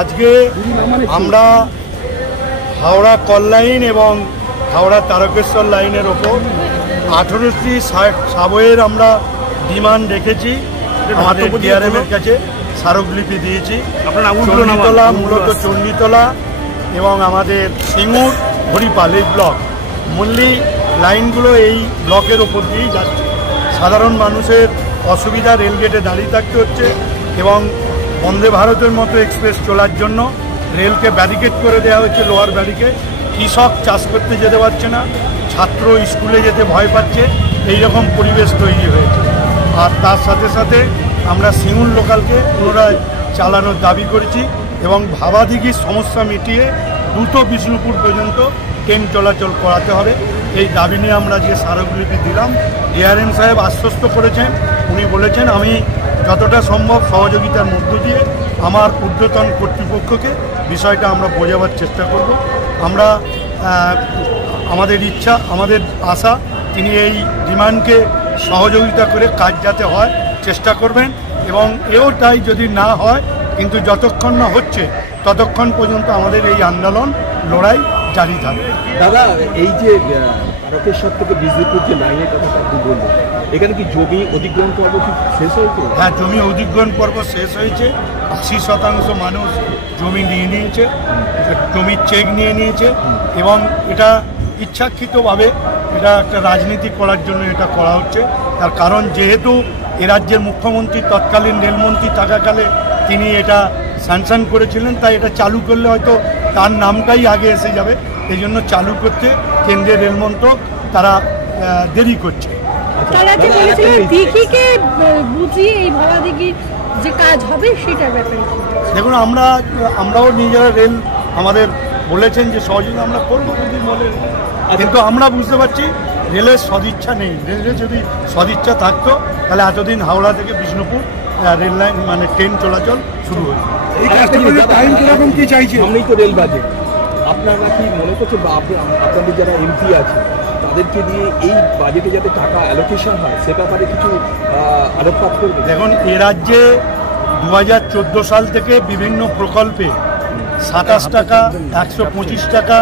আজকে আমরা Howrah call line এবং হাওড়া তারকেশ্বর লাইনের ওপর 18টি সাবওয়ের আমরা ডিমান্ড রেখেছি। আমাদের ডিআরএমের কাছে স্মারকলিপি দিয়েছি। চণ্ডীতলা, মূলত চণ্ডীতলা এবং আমাদের সিঙ্গুর, হরিপাল এই ব্লক মল্লি লাইনগুলো এই ব্লকের ওপর দিয়েই যাচ্ছে। সাধারণ মানুষের অসুবিধা, রেলগেটে দাঁড়িয়ে থাকতে হচ্ছে এবং বন্দে ভারতের মতো এক্সপ্রেস চলার জন্য রেলকে ব্যারিকেড করে দেওয়া হচ্ছে, লোহার ব্যারিকেড। কৃষক চাষ করতে যেতে পারছে না, ছাত্র স্কুলে যেতে ভয় পাচ্ছে, এইরকম পরিবেশ তৈরি হয়েছে। আর তার সাথে সাথে আমরা সিঙ্গুর লোকালকে পুনরায় চালানোর দাবি করেছি এবং ভাবাদিঘির সমস্যা মিটিয়ে দ্রুত বিষ্ণুপুর পর্যন্ত ট্রেন চলাচল করাতে হবে। এই দাবি নিয়ে আমরা যে স্মারকলিপি দিলাম, ডিআরএম সাহেব আশ্বস্ত করেছেন। উনি বলেছেন আমি যতটা সম্ভব সহযোগিতার মধ্য দিয়ে আমার ঊর্ধ্বতন কর্তৃপক্ষকে বিষয়টা আমরা বোঝাবার চেষ্টা করব। আমরা আমাদের ইচ্ছা, আমাদের আশা তিনি এই ডিমান্ডকে সহযোগিতা করে কাজ যাতে হয় চেষ্টা করবেন এবং এও তাই যদি না হয়, কিন্তু যতক্ষণ না হচ্ছে ততক্ষণ পর্যন্ত আমাদের এই আন্দোলন লড়াই জারি থাকবে। দাদা, এই যে তারকেশ্বর থেকে বিজেপির যে লাইনের কথা আপনি বললেন, এখানে কি জমি অধিগ্রহণ পর্ব কি শেষ হয়েছে? হ্যাঁ, জমি অধিগ্রহণ পর্ব শেষ হয়েছে। 80% মানুষ জমি নিয়ে নিয়েছে, জমির চেক নিয়ে নিয়েছে এবং এটা ইচ্ছাকৃতভাবে এটা একটা রাজনীতি করার জন্য এটা করা হচ্ছে। তার কারণ যেহেতু এ রাজ্যের মুখ্যমন্ত্রী তৎকালীন রেলমন্ত্রী থাকাকালে তিনি এটা স্যাংশন করেছিলেন, তাই এটা চালু করলে হয়তো তার নামটাই আগে এসে যাবে। এই জন্য চালু করতে কেন্দ্রের রেলমন্ত্রক তারা দেরি করছে। দেখুন, আমরাও নিজেরা রেল আমাদের বলেছেন যে সহযোগিতা আমরা করবো যদি বলে, কিন্তু আমরা বুঝতে পারছি রেলের সদিচ্ছা নেই। রেলের যদি সদিচ্ছা থাকতো তাহলে এতদিন হাওড়া থেকে বিষ্ণুপুর রেল লাইন মানে ট্রেন চলাচল শুরু হয়েছে। টাইম কিরকম কি চাইছে? সামনেই তো রেল বাজেট, আপনারা কি মনে করছেন বা আপনাদের যারা এমপি আছে তাদেরকে দিয়ে এই বাজেটে যাতে টাকা অ্যালোকেশন হয় সে ব্যাপারে কিছু আলোকপাত করবে? দেখুন, এ রাজ্যে 2014 সাল থেকে বিভিন্ন প্রকল্পে 27 টাকা, 125 টাকা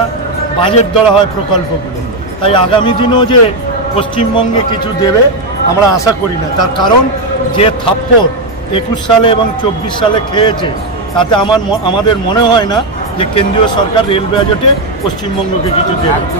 বাজেট দেওয়া হয় প্রকল্পগুলো। তাই আগামী দিনেও যে পশ্চিমবঙ্গে কিছু দেবে আমরা আশা করি না। তার কারণ যে থাপ্পড় 21 সালে এবং 24 সালে খেয়েছে, তাতে আমাদের মনে হয় না যে কেন্দ্রীয় সরকার রেল বাজেটে পশ্চিমবঙ্গকে কিছু দেবে।